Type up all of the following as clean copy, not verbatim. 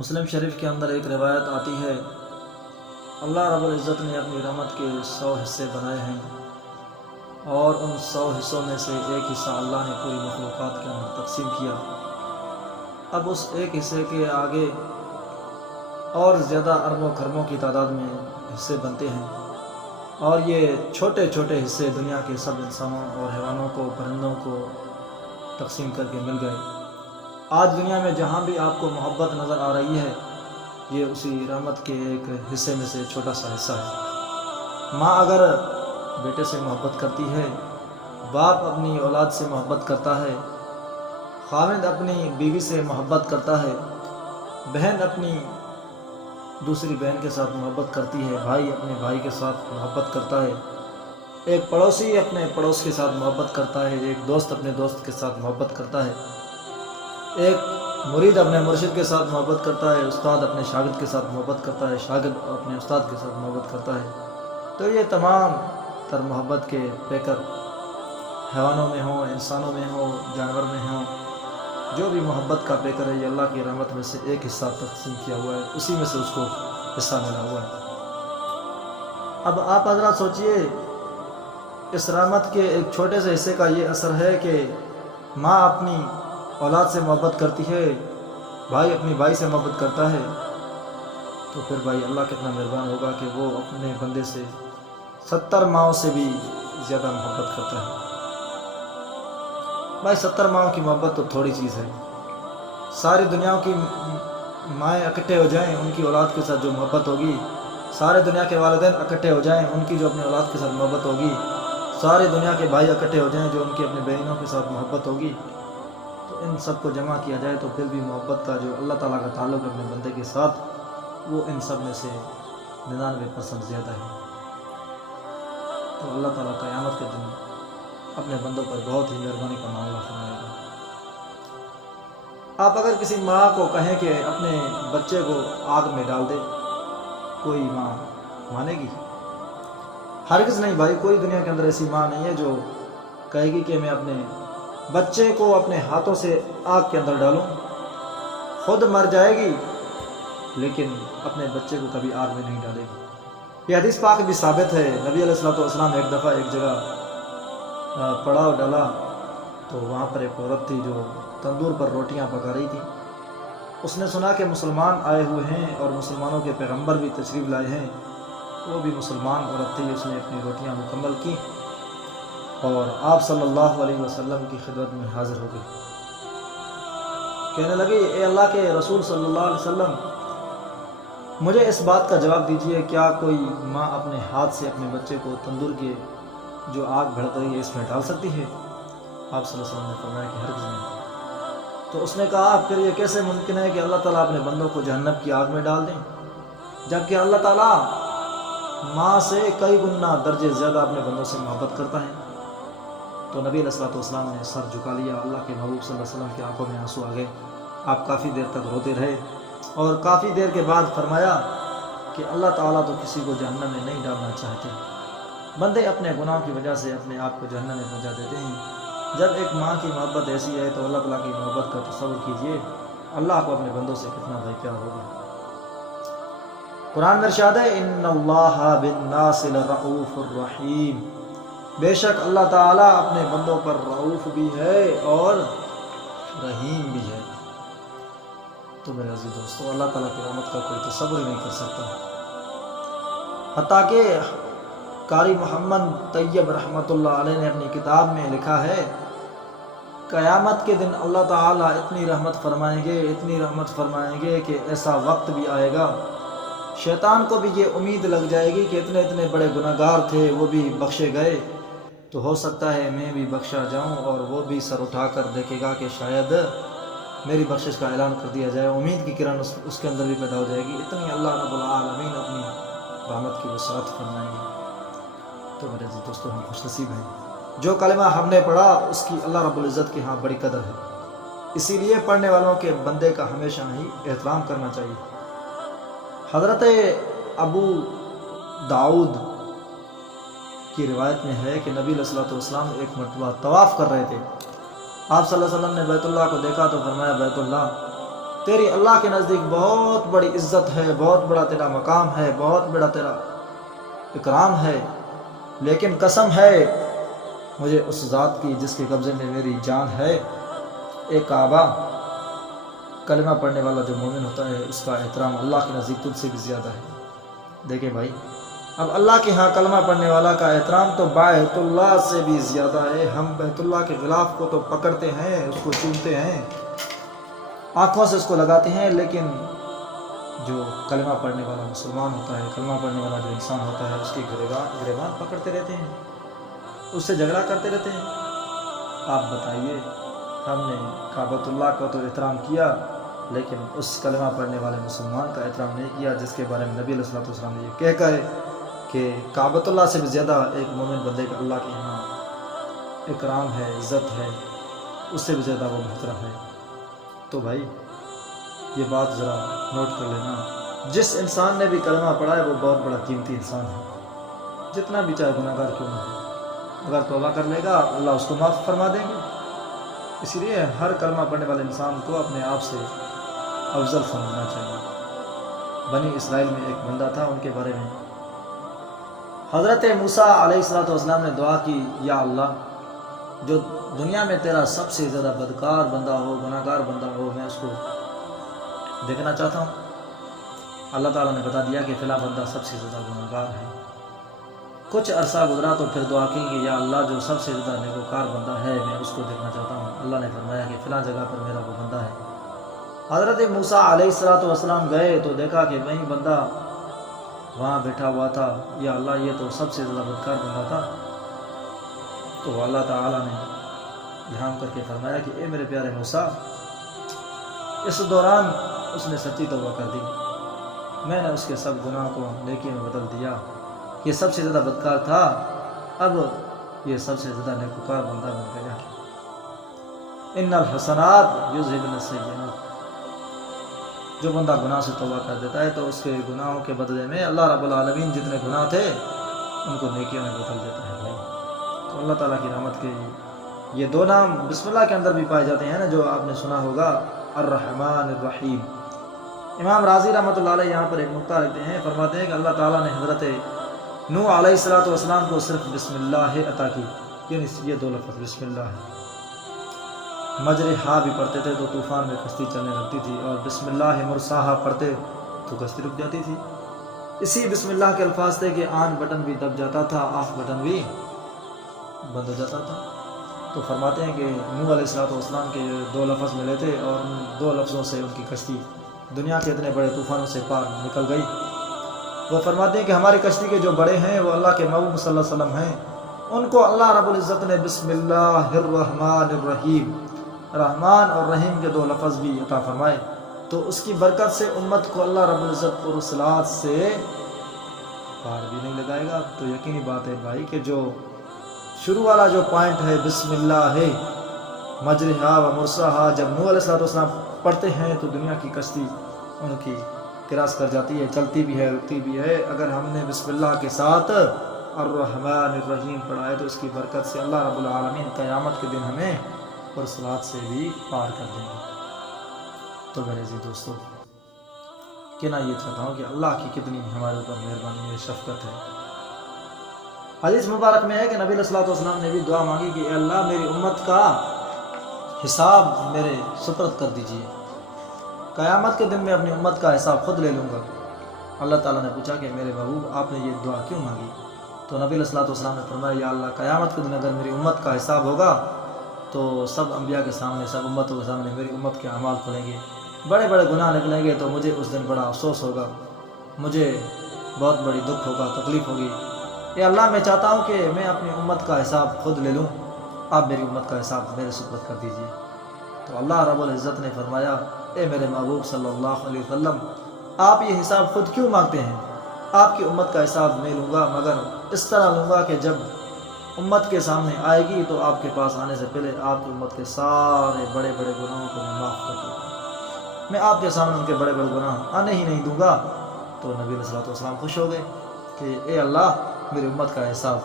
مسلم شریف کے اندر ایک روایت آتی ہے، اللہ رب العزت نے اپنی رحمت کے 100 حصے بنائے ہیں اور ان 100 حصوں میں سے ایک حصہ اللہ نے پوری مخلوقات کے اندر تقسیم کیا۔ اب اس ایک حصے کے آگے اور زیادہ اربوں خربوں کی تعداد میں حصے بنتے ہیں، اور یہ چھوٹے چھوٹے حصے دنیا کے سب انسانوں اور حیوانوں کو، پرندوں کو تقسیم کر کے مل گئے۔ آج دنیا میں جہاں بھی آپ کو محبت نظر آ رہی ہے، یہ اسی رحمت کے ایک حصے میں سے چھوٹا سا حصہ ہے۔ ماں اگر بیٹے سے محبت کرتی ہے، باپ اپنی اولاد سے محبت کرتا ہے، خاوند اپنی بیوی سے محبت کرتا ہے، بہن اپنی دوسری بہن کے ساتھ محبت کرتی ہے، بھائی اپنے بھائی کے ساتھ محبت کرتا ہے، ایک پڑوسی اپنے پڑوس کے ساتھ محبت کرتا ہے، ایک دوست اپنے دوست کے ساتھ محبت کرتا ہے، ایک مرید اپنے مرشد کے ساتھ محبت کرتا ہے، استاد اپنے شاگرد کے ساتھ محبت کرتا ہے، شاگرد اپنے استاد کے ساتھ محبت کرتا ہے۔ تو یہ تمام تر محبت کے پیکر حیوانوں میں ہوں، انسانوں میں ہوں، جانور میں ہوں، جو بھی محبت کا پیکر ہے، یہ اللہ کی رحمت میں سے ایک حصہ تقسیم کیا ہوا ہے، اسی میں سے اس کو حصہ ملا ہوا ہے۔ اب آپ حضرات سوچئے، اس رحمت کے ایک چھوٹے سے حصے کا یہ اثر ہے کہ ماں اپنی اولاد سے محبت کرتی ہے، بھائی اپنی بھائی سے محبت کرتا ہے، تو پھر بھائی اللہ کتنا مہربان ہوگا کہ وہ اپنے بندے سے 70 ماؤں سے بھی زیادہ محبت کرتا ہے۔ بھائی 70 ماؤں کی محبت تو تھوڑی چیز ہے، ساری دنیا کی مائیں اکٹھے ہو جائیں، ان کی اولاد کے ساتھ جو محبت ہوگی، سارے دنیا کے والدین اکٹھے ہو جائیں، ان کی جو اپنی اولاد کے ساتھ محبت ہوگی، ساری دنیا کے بھائی اکٹھے ہو جائیں جو ان کی اپنی بہنوں کے ساتھ محبت ہوگی، تو ان سب کو جمع کیا جائے تو پھر بھی محبت کا جو اللہ تعالیٰ کا تعلق ہے اپنے بندے کے ساتھ، وہ ان سب میں سے 99% زیادہ ہے۔ تو اللہ تعالیٰ قیامت کے دن اپنے بندوں پر بہت ہی مہربانی کا معاملہ فرمائے گا۔ آپ اگر کسی ماں کو کہیں کہ اپنے بچے کو آگ میں ڈال دے، کوئی ماں مانے گی؟ ہرگز نہیں بھائی، کوئی دنیا کے اندر ایسی ماں نہیں ہے جو کہے گی کہ میں اپنے بچے کو اپنے ہاتھوں سے آگ کے اندر ڈالوں، خود مر جائے گی لیکن اپنے بچے کو کبھی آگ میں نہیں ڈالے گی۔ یہ حدیث پاک بھی ثابت ہے، نبی علیہ الصلوۃ والسلام ایک دفعہ ایک جگہ پڑاؤ ڈالا تو وہاں پر ایک عورت تھی جو تندور پر روٹیاں پکا رہی تھی۔ اس نے سنا کہ مسلمان آئے ہوئے ہیں اور مسلمانوں کے پیغمبر بھی تشریف لائے ہیں، وہ بھی مسلمان عورت تھی، اس نے اپنی روٹیاں مکمل کی اور آپ صلی اللہ علیہ وسلم کی خدمت میں حاضر ہو گئی۔ کہنے لگی، اے اللہ کے رسول صلی اللہ علیہ وسلم، مجھے اس بات کا جواب دیجئے، کیا کوئی ماں اپنے ہاتھ سے اپنے بچے کو تندور کے جو آگ بھڑک رہی ہے اس میں ڈال سکتی ہے؟ آپ صلی اللہ علیہ وسلم نے فرمایا کہ ہرگز نہیں۔ تو اس نے کہا، پھر یہ کیسے ممکن ہے کہ اللہ تعالیٰ اپنے بندوں کو جہنم کی آگ میں ڈال دیں، جبکہ اللہ تعالیٰ ماں سے کئی گنا درجے زیادہ اپنے بندوں سے محبت کرتا ہے؟ تو نبی علیہ الصلوۃ والسلام نے سر جھکا لیا، اللہ کے محبوب صلی اللہ علیہ وسلم کی آنکھوں میں آنسو آ گئے، آپ کافی دیر تک روتے رہے اور کافی دیر کے بعد فرمایا کہ اللہ تعالیٰ تو کسی کو جہنم میں نہیں ڈالنا چاہتے، بندے اپنے گناہوں کی وجہ سے اپنے آپ کو جہنم میں پہنچا دیتے ہیں۔ جب ایک ماں کی محبت ایسی ہے تو اللہ تعالیٰ کی محبت کا تصور کیجئے، اللہ کو اپنے بندوں سے کتنا بھائی پیار ہوگا۔ قرآن میں ارشاد ہے، ان اللہ بالناس لرؤوف الرحیم، بے شک اللہ تعالیٰ اپنے بندوں پر رؤوف بھی ہے اور رحیم بھی ہے۔ تو میرے عزیز دوستو، اللہ تعالیٰ کی رحمت کا کوئی تصور ہی نہیں کر سکتا، حتیٰ کہ قاری محمد طیب رحمۃ اللہ علیہ نے اپنی کتاب میں لکھا ہے، قیامت کے دن اللہ تعالیٰ اتنی رحمت فرمائیں گے، اتنی رحمت فرمائیں گے کہ ایسا وقت بھی آئے گا، شیطان کو بھی یہ امید لگ جائے گی کہ اتنے اتنے بڑے گناہگار تھے، وہ بھی بخشے گئے، تو ہو سکتا ہے میں بھی بخشا جاؤں، اور وہ بھی سر اٹھا کر دیکھے گا کہ شاید میری بخشش کا اعلان کر دیا جائے، امید کی کرن اس کے اندر بھی پیدا ہو جائے گی، اتنی اللہ رب العالمین اپنی رحمت کی وسعت فرمائیں گے۔ تو میرے عزیز دوستو، ہم خوش نصیب ہیں، جو کلمہ ہم نے پڑھا اس کی اللہ رب العزت کے ہاں بڑی قدر ہے، اسی لیے پڑھنے والوں کے بندے کا ہمیشہ ہی احترام کرنا چاہیے۔ حضرت ابو داؤد کی روایت میں ہے کہ نبی علیہ الصلوۃ والسلام ایک مرتبہ طواف کر رہے تھے، آپ صلی اللہ علیہ وسلم نے بیت اللہ کو دیکھا تو فرمایا، بیت اللہ تیری اللہ کے نزدیک بہت بڑی عزت ہے، بہت بڑا تیرا مقام ہے، بہت بڑا تیرا اکرام ہے، لیکن قسم ہے مجھے اس ذات کی جس کے قبضے میں میری جان ہے، ایک کعبہ کلمہ پڑھنے والا جو مومن ہوتا ہے اس کا احترام اللہ کے نزدیک تجھ سے بھی زیادہ ہے۔ دیکھیں بھائی، اب اللہ کے ہاں کلمہ پڑھنے والا کا احترام تو بیت اللہ سے بھی زیادہ ہے۔ ہم بیت اللہ کے غلاف کو تو پکڑتے ہیں، اس کو چومتے ہیں، آنکھوں سے اس کو لگاتے ہیں، لیکن جو کلمہ پڑھنے والا مسلمان ہوتا ہے، کلمہ پڑھنے والا جو انسان ہوتا ہے، اس کی گریبان پکڑتے رہتے ہیں، اس سے جھگڑا کرتے رہتے ہیں۔ آپ بتائیے، ہم نے کعبۃ اللہ کا تو احترام کیا، لیکن اس کلمہ پڑھنے والے مسلمان کا احترام نہیں کیا، جس کے بارے میں نبی علیہ الصلوۃ والسلام نے یہ کہہ کر کہ کعبۃ اللہ سے بھی زیادہ ایک مومن بندے کا اللہ کے یہاں اکرام ہے، عزت ہے، اس سے بھی زیادہ وہ محترم ہے۔ تو بھائی یہ بات ذرا نوٹ کر لینا، جس انسان نے بھی کلمہ پڑھا ہے وہ بہت بڑا قیمتی انسان ہے، جتنا بھی چاہے گناہ گار کیوں نہ ہو، اگر توبہ کر لے گا اللہ اس کو معاف فرما دیں گے۔ اسی لیے ہر کلمہ پڑھنے والے انسان کو اپنے آپ سے افضل سمجھنا چاہیے۔ بنی اسرائیل میں ایک بندہ تھا، ان کے بارے میں حضرت موسیٰ علیہ السلام نے دعا کی، یا اللہ جو دنیا میں تیرا سب سے زیادہ بدکار بندہ ہو، گناہ گار بندہ ہو، میں اس کو دیکھنا چاہتا ہوں۔ اللہ تعالیٰ نے بتا دیا کہ فلاں بندہ سب سے زیادہ گناہ گار ہے۔ کچھ عرصہ گزرا تو پھر دعا کی کہ یا اللہ جو سب سے زیادہ نیکوکار بندہ ہے میں اس کو دیکھنا چاہتا ہوں۔ اللہ نے فرمایا کہ فلاں جگہ پر میرا وہ بندہ ہے۔ حضرت موسیٰ علیہ السلام گئے تو دیکھا کہ وہی بندہ وہاں بیٹھا ہوا تھا۔ یا اللہ یہ تو سب سے زیادہ بدکار بندہ تھا۔ تو اللہ تعالیٰ نے الہام کر کے فرمایا کہ اے میرے پیارے موسیٰ، اس دوران اس نے سچی توبہ کر دی، میں نے اس کے سب گناہ کو نیکی میں بدل دیا۔ یہ سب سے زیادہ بدکار تھا، اب یہ سب سے زیادہ نیکوکار بندہ بن گیا۔ ان الحسنات یذہبن السیئات، جو بندہ گناہ سے توبہ کر دیتا ہے تو اس کے گناہوں کے بدلے میں اللہ رب العالمین جتنے گناہ تھے ان کو نیکیوں میں بدل دیتا ہے بھائی۔ تو اللہ تعالیٰ کی رحمت کے یہ دو نام بسم اللہ کے اندر بھی پائے جاتے ہیں نا، جو آپ نے سنا ہوگا، الرحمن الرحیم۔ امام راضی رحمۃ اللہ علیہ یہاں پر ایک نقطہ لکھتے ہیں، فرماتے ہیں کہ اللہ تعالیٰ نے حضرت نوح علیہ السلام کو صرف بسم اللہ عطا کی، یعنی یہ دو لفظ بسم اللہ ہے۔ مجرحا بھی پڑھتے تھے تو طوفان میں کشتی چلنے لگتی تھی، اور بسم اللہ مرساہا پڑھتے تو کشتی رک جاتی تھی۔ اسی بسم اللہ کے الفاظ تھے کہ آن بٹن بھی دب جاتا تھا، آف بٹن بھی بند ہو جاتا تھا۔ تو فرماتے ہیں کہ نوح علیہ السلام کے دو لفظ ملے تھے، اور ان دو لفظوں سے ان کی کشتی دنیا کے اتنے بڑے طوفانوں سے پار نکل گئی۔ وہ فرماتے ہیں کہ ہماری کشتی کے جو بڑے ہیں وہ اللہ کے محبوب صلی اللہ علیہ وسلم ہیں، ان کو اللہ رب العزت نے بسم اللہ الرحمن الرحیم، رحمان اور رحیم کے دو لفظ بھی عطا فرمائے، تو اس کی برکت سے امت کو اللہ رب العزت پرسلات سے پار بھی نہیں لگائے گا۔ تو یقینی بات ہے بھائی کہ جو شروع والا جو پوائنٹ ہے بسم اللہ ہے مجرحا و مرساہا، جب نوح علیہ السلام پڑھتے ہیں تو دنیا کی کشتی ان کی کراس کر جاتی ہے، چلتی بھی ہے، رکتی بھی ہے۔ اگر ہم نے بسم اللہ کے ساتھ الرحمن الرحیم پڑھا ہے تو اس کی برکت سے اللہ رب العالمین قیامت کے دن ہمیں پرسلات سے بھی پار کر دیں گے۔ تو میرے عزیز دوستو، کہنا یہ چاہتا ہوں کہ اللہ کی کتنی ہمارے اوپر مہربانی ہے، شفقت ہے۔ حدیث مبارک میں ہے کہ نبی علیہ الصلوۃ والسلام نے بھی دعا مانگی کہ اے اللہ میری امت کا حساب میرے سپرد کر دیجیے، قیامت کے دن میں اپنی امت کا حساب خود لے لوں گا۔ اللہ تعالیٰ نے پوچھا کہ میرے محبوب آپ نے یہ دعا کیوں مانگی؟ تو نبی علیہ الصلوۃ والسلام نے فرمایا یا اللہ قیامت کے دن اگر میری امت کا حساب ہوگا تو سب انبیاء کے سامنے، سب امتوں کے سامنے میری امت کے اعمال کھلیں گے، بڑے بڑے گناہ نکلیں گے، تو مجھے اس دن بڑا افسوس ہوگا، مجھے بہت بڑی دکھ ہوگا، تکلیف ہوگی۔ اے اللہ میں چاہتا ہوں کہ میں اپنی امت کا حساب خود لے لوں، آپ میری امت کا حساب میرے سپرد کر دیجیے۔ تو اللہ رب العزت نے فرمایا اے میرے محبوب صلی اللہ علیہ وسلم، آپ یہ حساب خود کیوں مانگتے ہیں؟ آپ کی امت کا حساب میں لوں گا، مگر اس طرح لوں گا کہ جب امت کے سامنے آئے گی تو آپ کے پاس آنے سے پہلے آپ کی امت کے سارے بڑے بڑے گناہوں کو میں معاف کر دوں گا، میں آپ کے سامنے ان کے بڑے بڑے گناہ آنے ہی نہیں دوں گا۔ تو نبی علیہ السلام خوش ہو گئے کہ اے اللہ میری امت کا حساب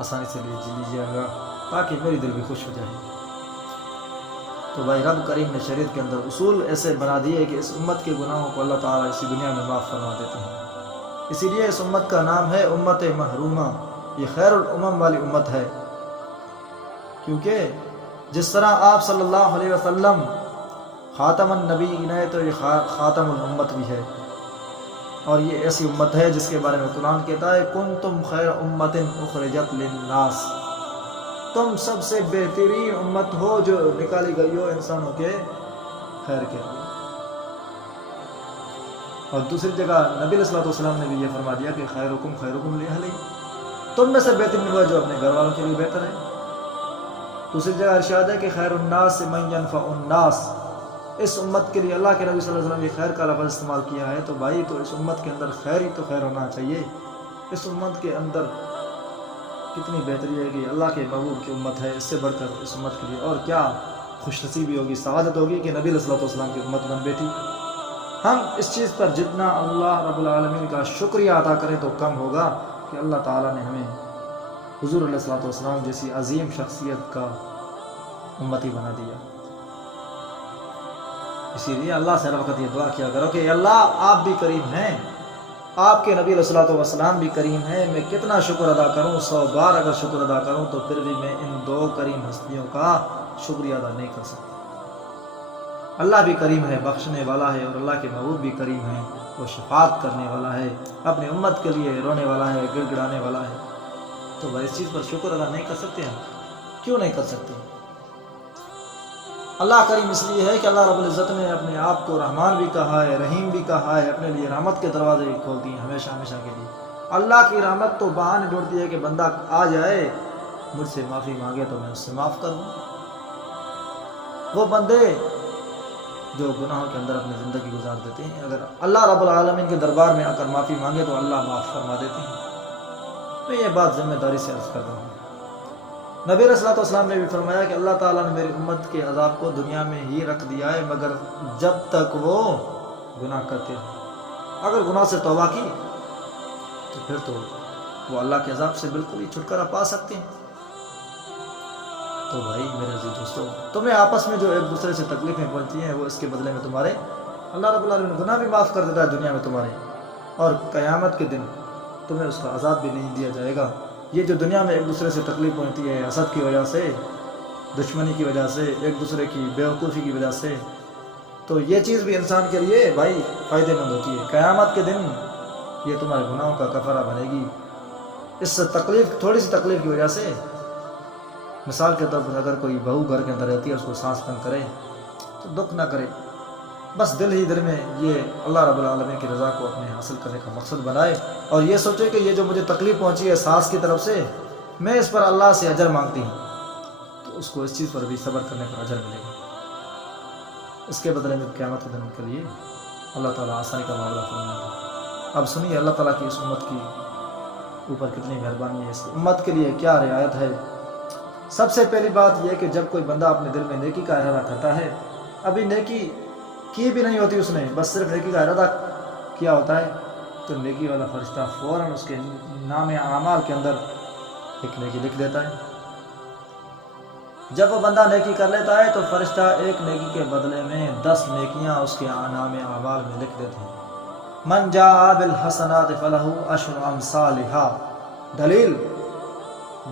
آسانی سے لیجیے گا، تاکہ میری دل بھی خوش ہو جائے۔ تو بھائی رب کریم نے شریعت کے اندر اصول ایسے بنا دیے کہ اس امت کے گناہوں کو اللہ تعالیٰ اسی دنیا میں معاف فرما دیتے ہیں۔ اسی لیے اس امت کا نام ہے امت محرومہ، یہ خیر الامم والی امت ہے، کیونکہ جس طرح آپ صلی اللہ علیہ وسلم خاتم النبیین ہے تو یہ خاتم الامت بھی ہے، اور یہ ایسی امت ہے جس کے بارے میں قرآن کہتا ہے کنتم خیر امت اخرجت للناس، تم سب سے بہترین امت ہو جو نکالی گئی ہو انسانوں کے خیر کے لیے۔ اور دوسری جگہ نبی علیہ الصلوۃ والسلام نے بھی یہ فرما دیا کہ خیرکم خیرکم لأہلہ، تم میں سے بہترین وہ جو اپنے گھر والوں کے لیے بہتر ہے۔ دوسری جگہ ارشاد ہے کہ خیر الناس من ینفع الناس، اس امت کے لیے اللہ کے نبی صلی اللہ علیہ وسلم نے خیر کا لفظ استعمال کیا ہے، تو بھائی تو اس امت کے اندر خیر ہی تو خیر ہونا چاہیے۔ اس امت کے اندر کتنی بہتری ہے کہ اللہ کے محبوب کی امت ہے، اس سے بڑھ کر اس امت کے لیے اور کیا خوش نصیبی ہوگی، سعادت ہوگی کہ نبی علیہ الصلوۃ والسلام کی امت بن بیٹھی۔ ہم اس چیز پر جتنا اللہ رب العالمین کا شکریہ ادا کریں تو کم ہوگا کہ اللہ تعالیٰ نے ہمیں حضور علیہ الصلوۃ والسلام جیسی عظیم شخصیت کا امتی بنا دیا۔ اسی لیے اللہ سے ہر وقت یہ دعا کیا کرو کہ اللہ آپ بھی کریم ہیں، آپ کے نبی علیہ الصلوۃ والسلام بھی کریم ہیں، میں کتنا شکر ادا کروں، 100 بار اگر شکر ادا کروں تو پھر بھی میں ان دو کریم ہستیوں کا شکریہ ادا نہیں کر سکتا۔ اللہ بھی کریم ہے، بخشنے والا ہے، اور اللہ کے محبوب بھی کریم ہیں، وہ شفاعت کرنے والا ہے، اپنی امت کے لیے رونے والا ہے، گڑ گڑانے والا ہے۔ تو بھائی اس چیز پر شکر ادا نہیں کر سکتے ہم؟ کیوں نہیں کر سکتے؟ اللہ کریم اس لیے ہے کہ اللہ رب العزت نے اپنے آپ کو رحمان بھی کہا ہے، رحیم بھی کہا ہے، اپنے لیے رحمت کے دروازے کھول دیے ہمیشہ ہمیشہ کے لیے۔ اللہ کی رحمت تو بہانے ڈھونڈتی ہے کہ بندہ آ جائے مجھ سے معافی مانگے تو میں اس سے معاف کروں۔ وہ بندے جو گناہوں کے اندر اپنی زندگی گزار دیتے ہیں، اگر اللہ رب العالمین کے دربار میں آ کر معافی مانگے تو اللہ معاف فرما دیتے ہیں۔ میں یہ بات ذمہ داری سے عرض کرتا ہوں۔ نبی علیہ الصلوۃ والسلام نے بھی فرمایا کہ اللہ تعالیٰ نے میری امت کے عذاب کو دنیا میں ہی رکھ دیا ہے مگر جب تک وہ گناہ کرتے ہیں۔ اگر گناہ سے توبہ کی تو پھر تو وہ اللہ کے عذاب سے بالکل ہی چھٹکارا پا سکتے ہیں۔ تو بھائی میرے عزیز دوستو، تمہیں آپس میں جو ایک دوسرے سے تکلیفیں پہنچتی ہیں وہ اس کے بدلے میں تمہارے اللہ رب العالمین گناہ بھی معاف کر دیتا ہے دنیا میں تمہارے، اور قیامت کے دن تمہیں اس کا عذاب بھی نہیں دیا جائے گا۔ یہ جو دنیا میں ایک دوسرے سے تکلیف پہنچتی ہے حسد کی وجہ سے، دشمنی کی وجہ سے، ایک دوسرے کی بیوقوفی کی وجہ سے، تو یہ چیز بھی انسان کے لیے بھائی فائدہ مند ہوتی ہے۔ قیامت کے دن یہ تمہارے گناہوں کا کفارہ بنے گی۔ اس تکلیف، تھوڑی سی تکلیف کی وجہ سے، مثال کے طور پر اگر کوئی بہو گھر کے اندر رہتی ہے، اس کو سانس تنگ کرے تو دکھ نہ کرے، بس دل ہی دل میں یہ اللہ رب العالمین کی رضا کو اپنے حاصل کرنے کا مقصد بنائے، اور یہ سوچے کہ یہ جو مجھے تکلیف پہنچی ہے ساس کی طرف سے، میں اس پر اللہ سے اجر مانگتی ہوں، تو اس کو اس چیز پر بھی صبر کرنے کا اجر ملے گا۔ اس کے بدلے میں قیامت کے دن کے لیے اللہ تعالیٰ آسانی کا معاملہ فرمائے گا۔ اب سنیے اللہ تعالیٰ کی اس امت کی اوپر کتنی مہربانی ہے، اس امت کے لیے کیا رعایت ہے۔ سب سے پہلی بات یہ کہ جب کوئی بندہ اپنے دل میں نیکی کا ارادہ کرتا ہے، ابھی نیکی کی بھی نہیں ہوتی اس نے، بس صرف نیکی کا ارادہ کیا ہوتا ہے، تو نیکی والا فرشتہ فوراً اس کے نام اعمال کے اندر ایک نیکی لکھ دیتا ہے۔ جب وہ بندہ نیکی کر لیتا ہے تو فرشتہ ایک نیکی کے بدلے میں 10 نیکیاں اس کے نام اعمال میں لکھ دیتے ہیں۔ من جاء بالحسنات فلہ عشر امثالھا، دلیل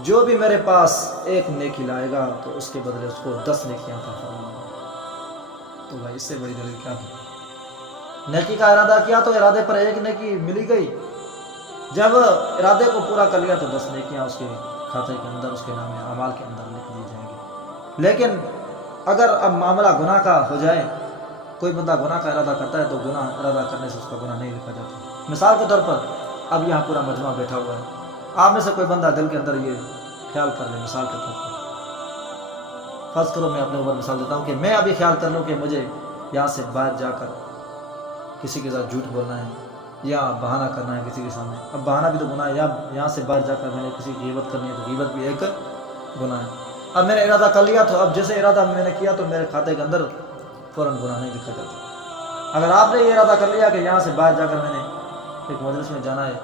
جو بھی میرے پاس ایک نیکی لائے گا تو اس کے بدلے اس کو 10 نیکیاں عطا فرماؤں گا۔ تو بھائی اس سے بڑی دلیل کیا ہے؟ نیکی کا ارادہ کیا تو ارادے پر ایک نیکی ملی گئی، جب ارادے کو پورا کر لیا تو 10 نیکیاں اس کے کھاتے کے اندر، اس کے نام اعمال کے اندر لکھ دی جائیں گی۔ لیکن اگر اب معاملہ گناہ کا ہو جائے، کوئی بندہ گناہ کا ارادہ کرتا ہے تو گناہ ارادہ کرنے سے اس کا گناہ نہیں لکھا جاتا۔ مثال کے طور پر اب یہاں پورا مجمع بیٹھا ہوا ہے، آپ میں سے کوئی بندہ دل کے اندر یہ خیال کر لے، مثال کے طور پر فرض کرو میں اپنے اوپر مثال دیتا ہوں کہ میں ابھی خیال کر لوں کہ مجھے یہاں سے باہر جا کر کسی کے ساتھ جھوٹ بولنا ہے یا بہانہ کرنا ہے کسی کے سامنے۔ اب بہانہ بھی تو گناہ ہے، یا یہاں سے باہر جا کر میں نے کسی کی غیبت کرنی ہے تو غیبت بھی ایک گناہ ہے۔ اب میں نے ارادہ کر لیا تو اب جیسے ارادہ میں نے کیا تو میرے کھاتے کے اندر فوراً گناہ نہیں لکھا جاتا۔ اگر آپ نے یہ ارادہ کر لیا کہ یہاں سے باہر جا کر میں نے ایک مجلس میں جانا ہے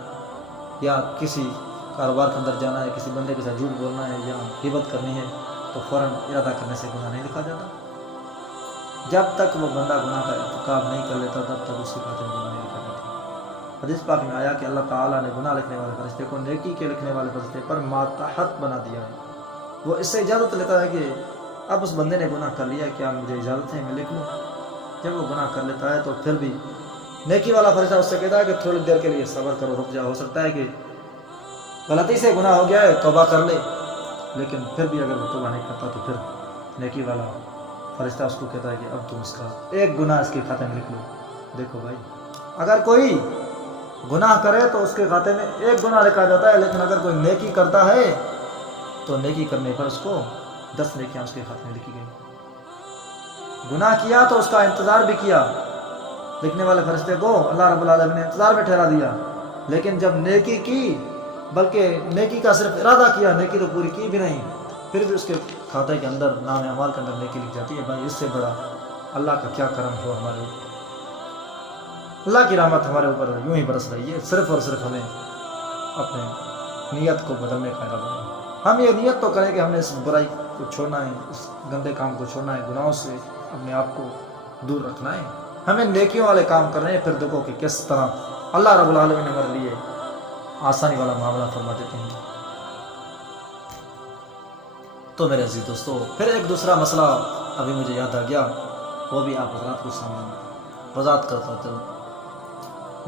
یا کسی کاروبار کے اندر جانا ہے، کسی بندے کے ساتھ جھوٹ بولنا ہے یا غیبت کرنی ہے، تو فوراً ارادہ کرنے سے گناہ نہیں لکھا جاتا۔ جب تک وہ بندہ گناہ کا ارتکاب نہیں کر لیتا تب تک اس کی خاطر گناہ نہیں لکھا جاتا۔ حدیث پاک میں آیا کہ اللہ تعالیٰ نے گناہ لکھنے والے فرشتے کو نیکی کے لکھنے والے فرشتے پر ماتحت بنا دیا ہے۔ وہ اس سے اجازت لیتا ہے کہ اب اس بندے نے گناہ کر لیا، کیا مجھے اجازت ہے میں لکھ لوں؟ جب وہ گناہ کر لیتا ہے تو پھر بھی نیکی والا فرشتہ اس سے کہتا ہے کہ تھوڑی دیر کے لیے صبر کرو، رک جا، ہو سکتا ہے کہ غلطی سے گناہ ہو گیا ہے، توبہ کر لے۔ لیکن پھر بھی اگر وہ توبہ نہیں کرتا تو پھر نیکی والا فرشتہ اس کو کہتا ہے کہ اب تم اس کا ایک گناہ اس کے کھاتے میں لکھ لو۔ دیکھو بھائی، اگر کوئی گناہ کرے تو اس کے کھاتے میں ایک گناہ لکھا جاتا ہے، لیکن اگر کوئی نیکی کرتا ہے تو نیکی کرنے پر اس کو 10 نیکیاں اس کے ہاتھ میں لکھی گئی۔ گناہ کیا تو اس کا انتظار بھی کیا، لکھنے والے فرشتے کو اللہ رب العالمین نے انتظار میں ٹھہرا دیا، لیکن جب نیکی کی، بلکہ نیکی کا صرف ارادہ کیا، نیکی تو پوری کی بھی نہیں، پھر بھی اس کے کھاتے کے اندر، نام اعمال کے اندر نیکی لکھ جاتی ہے۔ بھائی اس سے بڑا اللہ کا کیا کرم ہو ہمارے اوپر، اللہ کی رحمت ہمارے اوپر یوں ہی برس رہی ہے، صرف اور صرف ہمیں اپنے نیت کو بدلنے کا ارادہ ہے۔ ہم یہ نیت تو کریں کہ ہم نے اس برائی کو چھوڑنا ہے، اس گندے کام کو چھوڑنا ہے، گناہوں سے اپنے آپ کو دور رکھنا ہے، ہمیں نیکیوں والے کام کرنے ہیں۔ پھر دیکھو کہ کس طرح اللہ رب العالمین نے ہمارے لیے آسانی والا معاملہ فرما دیتے ہیں۔ تو میرے عزیز دوستو، پھر ایک دوسرا مسئلہ ابھی مجھے یاد آ گیا، وہ بھی آپ حضرات کو سامنے وضاحت کرتا ہوں۔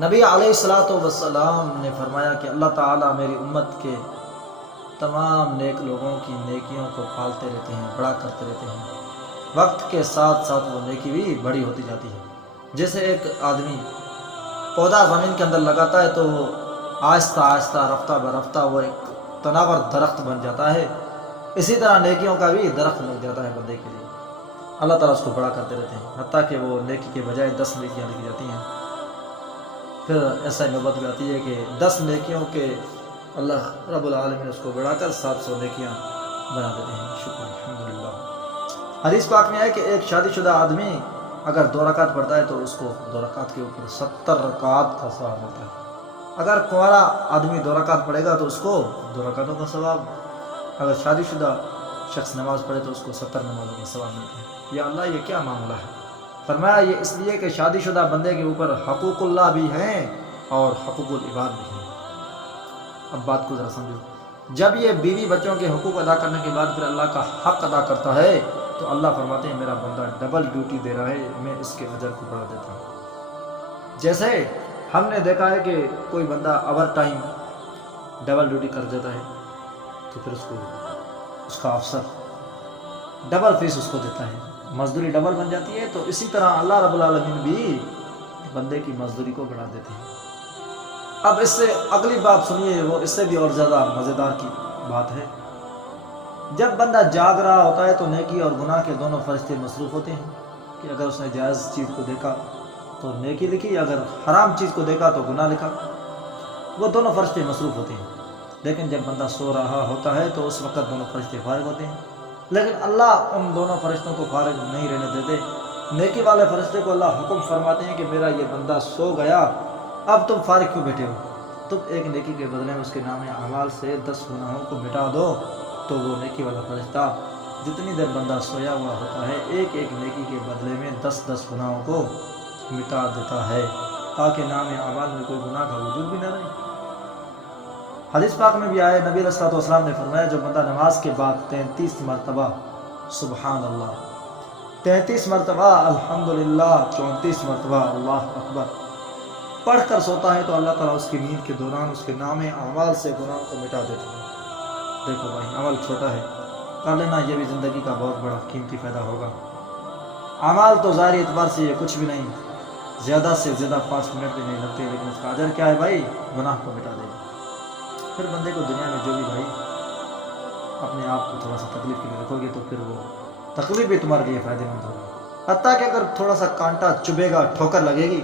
نبی علیہ السلام نے فرمایا کہ اللہ تعالیٰ میری امت کے تمام نیک لوگوں کی نیکیوں کو پالتے رہتے ہیں، بڑا کرتے رہتے ہیں، وقت کے ساتھ ساتھ وہ نیکی بھی بڑی ہوتی جاتی ہے۔ جیسے ایک آدمی پودا زمین کے اندر لگاتا ہے تو وہ آہستہ آہستہ، رفتہ برفتہ وہ ایک تناور درخت بن جاتا ہے، اسی طرح نیکیوں کا بھی درخت لگ جاتا ہے بندے کے لیے۔ اللہ تعالیٰ اس کو بڑا کرتے رہتے ہیں، حتیٰ کہ وہ نیکی کے بجائے 10 نیکیاں لکھی جاتی ہیں۔ پھر ایسا نوبت بھی آتی ہے کہ 10 نیکیوں کے اللہ رب العالمین اس کو بڑھا کر 700 نیکیاں بنا دیتے ہیں۔ شکر الحمدللہ۔ حدیث پاک میں ہے کہ ایک شادی شدہ آدمی اگر 2 رکعت پڑھتا ہے تو اس کو 2 رکعت کے اوپر 70 رکعت کا ثواب ملتا ہے۔ اگر کنوارا آدمی 2 رکعت پڑھے گا تو اس کو 2 رکعتوں کا ثواب، اگر شادی شدہ شخص نماز پڑھے تو اس کو 70 نمازوں کا ثواب ملتا ہے۔ یا اللہ، یہ کیا معاملہ ہے؟ فرمایا یہ اس لیے کہ شادی شدہ بندے کے اوپر حقوق اللہ بھی ہیں اور حقوق العباد بھی ہیں۔ اب بات کو ذرا سمجھو، جب یہ بیوی بچوں کے حقوق ادا کرنے کے بعد پھر اللہ کا حق ادا کرتا ہے تو اللہ فرماتے ہیں میرا بندہ ڈبل ڈیوٹی دے رہا ہے، میں اس کے اجر کو بڑھا دیتا ہوں۔ جیسے ہم نے دیکھا ہے کہ کوئی بندہ اوور ٹائم ڈبل ڈیوٹی کر دیتا ہے تو پھر اس کا افسر ڈبل فیس اس کو دیتا ہے، مزدوری ڈبل بن جاتی ہے۔ تو اسی طرح اللہ رب العالمین بھی بندے کی مزدوری کو بڑھا دیتے ہیں۔ اب اس سے اگلی بات سنیے، وہ اس سے بھی اور زیادہ مزیدار کی بات ہے۔ جب بندہ جاگ رہا ہوتا ہے تو نیکی اور گناہ کے دونوں فرشتے مصروف ہوتے ہیں کہ اگر اس نے جائز چیز کو دیکھا تو نیکی لکھی، اگر حرام چیز کو دیکھا تو گناہ لکھا، وہ دونوں فرشتے مصروف ہوتے ہیں۔ لیکن جب بندہ سو رہا ہوتا ہے تو اس وقت دونوں فرشتے فارغ ہوتے ہیں، لیکن اللہ ان دونوں فرشتوں کو فارغ نہیں رہنے دیتے۔ نیکی والے فرشتے کو اللہ حکم فرماتے ہیں کہ میرا یہ بندہ سو گیا، اب تم فارغ کیوں بیٹھے ہو؟ تم ایک نیکی کے بدلے میں اس کے نام اعمال سے 10 گناہوں کو مٹا دو۔ تو وہ نیکی والا فرشتہ جتنی دیر بندہ سویا ہوا ہوتا ہے ایک ایک نیکی کے بدلے میں 10 گناہوں کو مٹا دیتا ہے، تاکہ نام اعمال میں کوئی گناہ کا وجود بھی نہ رہے۔ حدیث پاک میں بھی آئے، نبی علیہ السلام نے فرمایا جو بندہ نماز کے بعد 33 مرتبہ سبحان اللہ، 33 مرتبہ الحمدللہ، 34 مرتبہ اللہ اکبر پڑھ کر سوتا ہے تو اللہ تعالیٰ اس کی نیند کے دوران اس کے نام اعمال سے گناہوں کو مٹا دیتا ہے۔ دیکھو بھائی، عمل چھوٹا ہے، کر لینا یہ بھی زندگی کا بہت بڑا قیمتی فائدہ ہوگا۔ اعمال تو ظاہری اعتبار سے یہ کچھ بھی نہیں، زیادہ سے زیادہ 5 منٹ بھی نہیں لگتے، لیکن اس کا اجر کیا ہے بھائی؟ گناہ کو مٹا دے گا۔ پھر بندے کو دنیا میں جو بھی بھائی اپنے آپ کو تھوڑا سا تکلیف کے لیے رکھو گے تو پھر وہ تکلیف بھی تمہارے لیے فائدہ مند ہوگی، حتیٰ کہ اگر تھوڑا سا کانٹا چبھے گا، ٹھوکر لگے گی،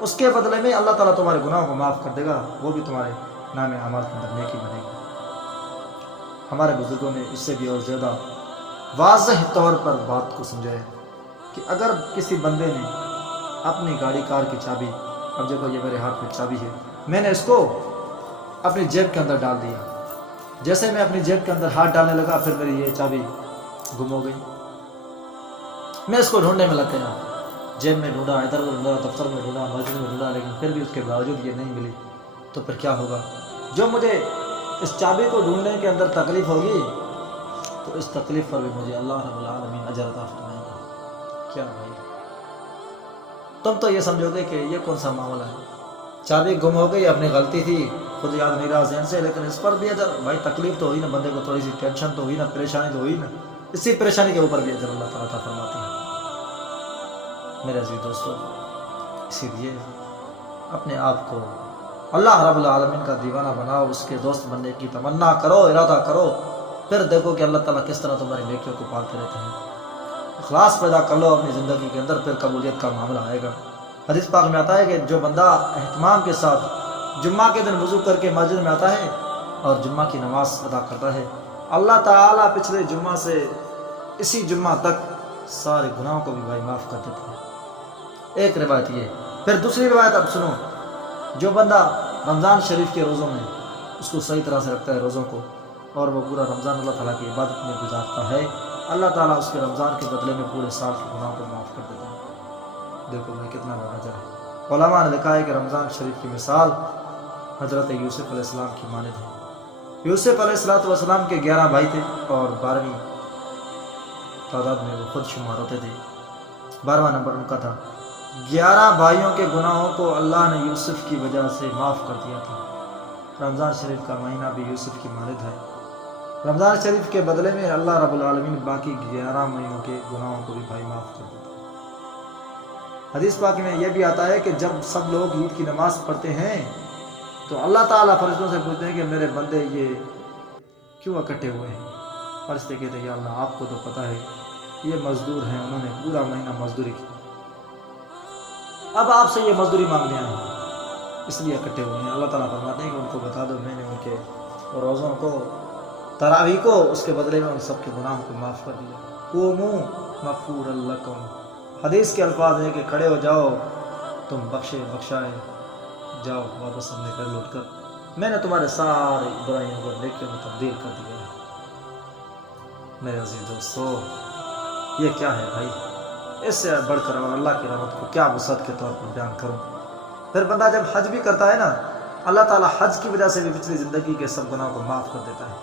اس کے بدلے میں اللہ تعالیٰ تمہارے گناہوں کو معاف کر دے گا، وہ بھی تمہارے نام اعمال کے اندر نیکی بنے گی۔ ہمارے بزرگوں نے اس سے بھی اور زیادہ واضح طور پر بات کو سمجھایا کہ اگر کسی بندے نے اپنی گاڑی کار کی چابی، اب دیکھو یہ میرے ہاتھ میں چابی ہے، میں نے اس کو اپنی جیب کے اندر ڈال دیا، جیسے میں اپنی جیب کے اندر ہاتھ ڈالنے لگا پھر میری یہ چابی گم ہو گئی۔ میں اس کو ڈھونڈنے میں لگ گیا، جیب میں ڈھونڈا، ادھر ادھر ڈھونڈا، دفتر میں ڈھونڈا، مسجد میں ڈھونڈا، لیکن پھر بھی اس کے باوجود یہ نہیں ملی، تو پھر کیا ہوگا؟ جو مجھے اس چابی کو ڈھونڈنے کے اندر تکلیف ہوگی تو اس تکلیف پر بھی مجھے اللہ رب العالمین اجر عطا فرمائے گا۔ کیا بھائی، تم تو یہ سمجھو گے کہ یہ کون سا معاملہ ہے، چابی گم ہو گئی، اپنی غلطی تھی، خود یاد نہیں رہا ذہن سے، لیکن اس پر بھی اجر۔ بھائی تکلیف تو ہوئی نا، بندے کو تھوڑی سی ٹینشن تو ہوئی نا، پریشانی تو ہوئی نا، اسی پریشانی کے اوپر بھی اجر اللہ تعالیٰ عطا فرماتے ہیں۔ میرے عزیز دوستو، اسی لیے اپنے آپ کو اللہ رب العالمین کا دیوانہ بناؤ، اس کے دوست بننے کی تمنا کرو، ارادہ کرو، پھر دیکھو کہ اللہ تعالیٰ کس طرح تمہاری نیکیوں کو پالتے رہتے ہیں۔ اخلاص پیدا کر لو اپنی زندگی کے اندر، پھر قبولیت کا معاملہ آئے گا۔ حدیث پاک میں آتا ہے کہ جو بندہ اہتمام کے ساتھ جمعہ کے دن وضو کر کے مسجد میں آتا ہے اور جمعہ کی نماز ادا کرتا ہے، اللہ تعالیٰ پچھلے جمعہ سے اسی جمعہ تک سارے گناہوں کو بھی بھائی معاف کر دیتا ہے۔ ایک روایت یہ، پھر دوسری روایت اب سنو، جو بندہ رمضان شریف کے روزوں میں اس کو صحیح طرح سے رکھتا ہے روزوں کو، اور وہ پورا رمضان اللہ تعالیٰ کی عبادت میں گزارتا ہے، اللہ تعالیٰ اس کے رمضان کے بدلے میں پورے سال کے گناہوں کو معاف کر دیتا ہے۔ دیکھو میں کتنا بڑا اجر ہے۔ علماء نے لکھا ہے کہ رمضان شریف کی مثال حضرت یوسف علیہ السلام کی مانند ہے۔ یوسف علیہ السلام کے 11 بھائی تھے اور 12ویں تعداد میں وہ خود شمار ہوتے تھے، 12واں نمبر ان کا تھا۔ 11 بھائیوں کے گناہوں کو اللہ نے یوسف کی وجہ سے معاف کر دیا تھا۔ رمضان شریف کا مہینہ بھی یوسف کی مانند ہے۔ رمضان شریف کے بدلے میں اللہ رب العالمین باقی 11 مہینوں کے گناہوں کو بھی بھائی معاف کر دیتا ہے۔ حدیث پاک میں یہ بھی آتا ہے کہ جب سب لوگ عید کی نماز پڑھتے ہیں تو اللہ تعالیٰ فرشتوں سے پوچھتے ہیں کہ میرے بندے یہ کیوں اکٹھے ہوئے ہیں؟ فرشتے کہتے ہیں یا اللہ آپ کو تو پتہ ہے یہ مزدور ہیں، انہوں نے پورا مہینہ مزدوری کی، اب آپ سے یہ مزدوری مانگ لیا ہے، اس لیے اکٹھے ہوئے ہیں۔ اللہ تعالیٰ فرماتے ہیں کہ ان کو بتا دو میں نے ان کے روزوں کو، تراویح کو، اس کے بدلے میں ان سب کے گناہوں کو معاف کر دیا۔ قوموا مغفورا لکم، حدیث کے الفاظ ہیں کہ کھڑے ہو جاؤ تم بخشائے جاؤ، واپس ہم نے کر لوٹ کر میں نے تمہارے سارے برائیوں کو نیکیوں میں تبدیل کر دیا ہے۔ میرے عزیز دوستو، یہ کیا ہے بھائی، اس سے بڑھ کر اور اللہ کی رحمت کو کیا وسعت کے طور پر بیان کروں۔ پھر بندہ جب حج بھی کرتا ہے نا، اللہ تعالیٰ حج کی وجہ سے بھی پچھلی زندگی کے سب گناہوں کو معاف کر دیتا ہے۔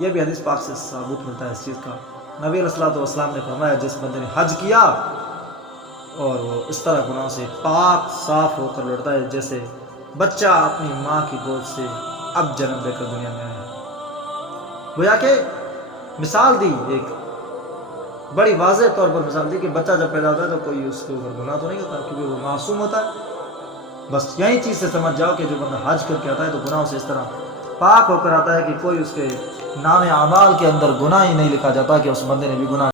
یہ بھی حدیث پاک سے ثابت ملتا ہے اس چیز کا۔ نبی علیہ السلام نے فرمایا جس بندے نے حج کیا اور وہ اس طرح گناہوں سے پاک صاف ہو کر لوٹتا ہے جیسے بچہ اپنی ماں کی گود سے اب جنم لے کر دنیا میں آیا ہے۔ گویا کہ مثال دی، ایک بڑی واضح طور پر مثال دی کہ بچہ جب پیدا ہوتا ہے تو کوئی اس کے اوپر گناہ تو نہیں ہوتا کیونکہ وہ معصوم ہوتا ہے۔ بس یہی چیز سے سمجھ جاؤ کہ جو بندہ حج کر کے آتا ہے تو گناہوں سے اس طرح پاک ہو کر آتا ہے کہ کوئی اس کے نام اعمال کے اندر گناہ ہی نہیں لکھا جاتا کہ اس بندے نے بھی گناہ